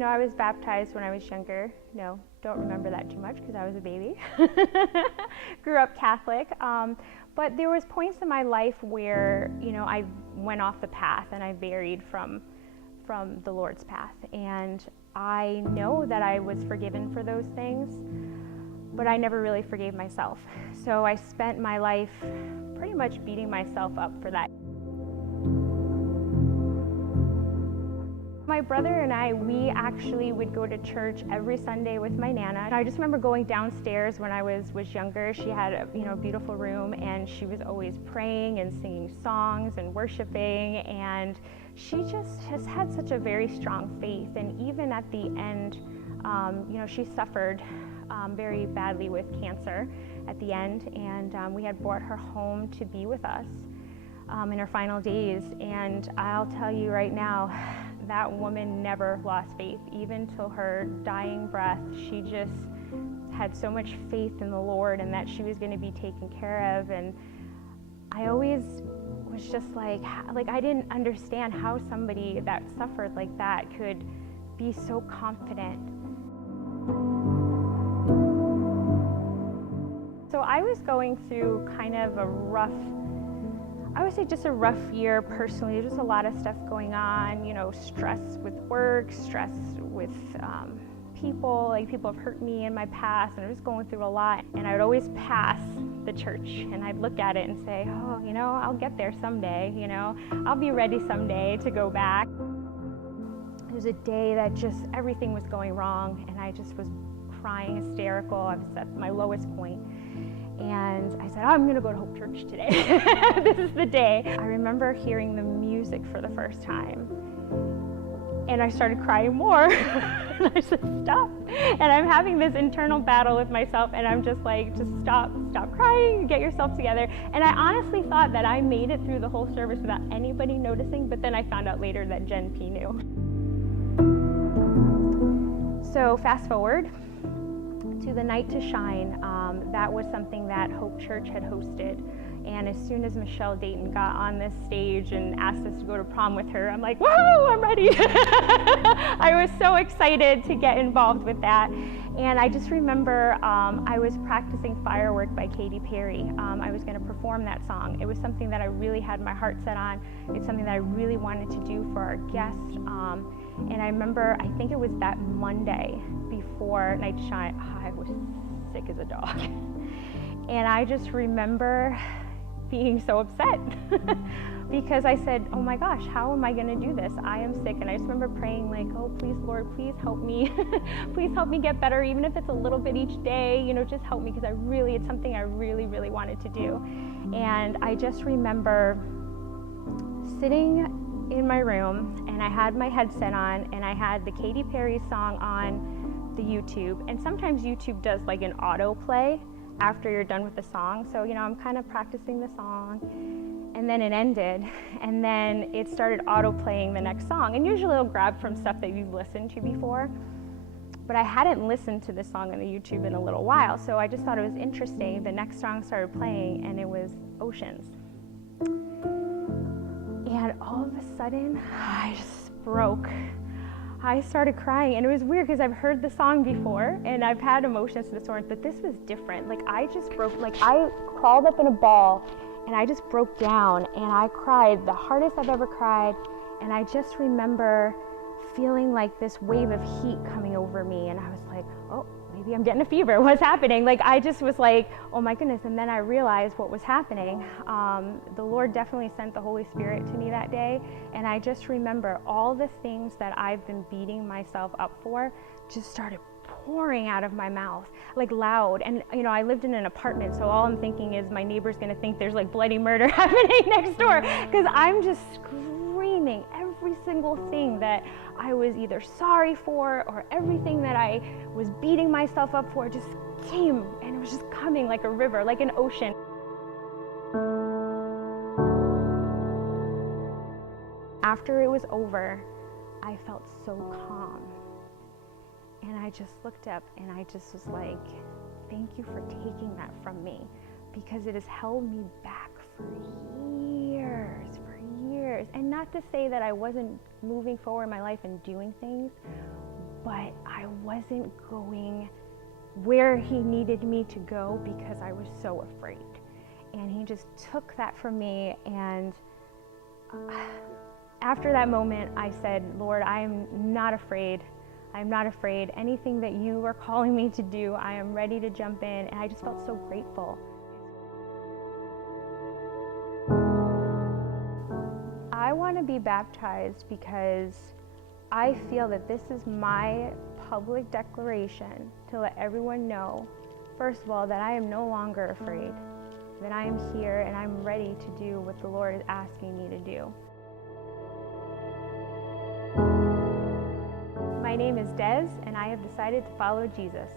You know, I was baptized when I was younger. No, don't remember that too much because I was a baby. Grew up Catholic. But there was points in my life where, you know, I went off the path and I varied from the Lord's path. And I know that I was forgiven for those things, but I never really forgave myself. So I spent my life pretty much beating myself up for that. My brother and I, we actually would go to church every Sunday with my Nana. I just remember going downstairs when I was younger. She had a beautiful room, and she was always praying and singing songs and worshiping, and she just has had such a very strong faith. And even at the end, she suffered very badly with cancer at the end, and we had brought her home to be with us in her final days. And I'll tell you right now, that woman never lost faith. Even till her dying breath, she just had so much faith in the Lord and that she was going to be taken care of. And I always was just like I didn't understand how somebody that suffered like that could be so confident. So I was going through kind of a rough, I would say just a rough year personally. There's just a lot of stuff going on, stress with work, stress with people. Like, people have hurt me in my past, and I was going through a lot. And I would always pass the church, and I'd look at it and say, oh, I'll get there someday, I'll be ready someday to go back. There was a day that just everything was going wrong, and I just was crying hysterical. I was at my lowest point. And I said, I'm going to go to Hope Church today. This is the day. I remember hearing the music for the first time. And I started crying more. And I said, stop. And I'm having this internal battle with myself. And I'm just like, just stop crying, get yourself together. And I honestly thought that I made it through the whole service without anybody noticing. But then I found out later that Jen P knew. So fast forward to the night to shine. That was something that Hope Church had hosted, and as soon as Michelle Dayton got on this stage and asked us to go to prom with her, I'm like, whoa, I'm ready. I was so excited to get involved with that. And I just remember I was practicing Firework by Katy Perry. I was going to perform that song. It was something that I really had my heart set on. It's something that I really wanted to do for our guests. And I remember, I think it was that Monday before Night to Shine, I was sick as a dog. And I just remember being so upset because I said, oh my gosh, how am I going to do this? I am sick. And I just remember praying like, oh, please, Lord, please help me. Please help me get better, even if it's a little bit each day, just help me, because it's something I really, really wanted to do. And I just remember sitting in my room, and I had my headset on, and I had the Katy Perry song on the YouTube. And sometimes YouTube does like an autoplay after you're done with the song. So, I'm kind of practicing the song, and then it ended, and then it started auto-playing the next song. And usually it'll grab from stuff that you've listened to before. But I hadn't listened to this song on the YouTube in a little while, so I just thought it was interesting. The next song started playing, and it was Oceans. And all of a sudden, I just broke. I started crying, and it was weird because I've heard the song before and I've had emotions to this song, but this was different. Like, I just broke, I crawled up in a ball and I just broke down, and I cried the hardest I've ever cried. And I just remember feeling like this wave of heat coming over me, and I was like, oh, maybe I'm getting a fever. What's happening? I just was like, oh my goodness. And then I realized what was happening. The Lord definitely sent the Holy Spirit to me that day. And I just remember all the things that I've been beating myself up for just started pouring out of my mouth, like loud. And I lived in an apartment, so all I'm thinking is my neighbor's gonna think there's like bloody murder happening next door, because I'm just screaming every single thing that I was either sorry for, or everything that I was beating myself up for just came, and it was just coming like a river, like an ocean. After it was over, I felt so calm. And I just looked up, and I just was like, thank you for taking that from me, because it has held me back for years. And not to say that I wasn't moving forward in my life and doing things, but I wasn't going where he needed me to go because I was so afraid. And he just took that from me, and after that moment, I said, Lord, I am not afraid. I'm not afraid. Anything that you are calling me to do, I am ready to jump in. And I just felt so grateful. I want to be baptized because I feel that this is my public declaration to let everyone know, first of all, that I am no longer afraid, that I am here and I'm ready to do what the Lord is asking me to do. My name is Des, and I have decided to follow Jesus.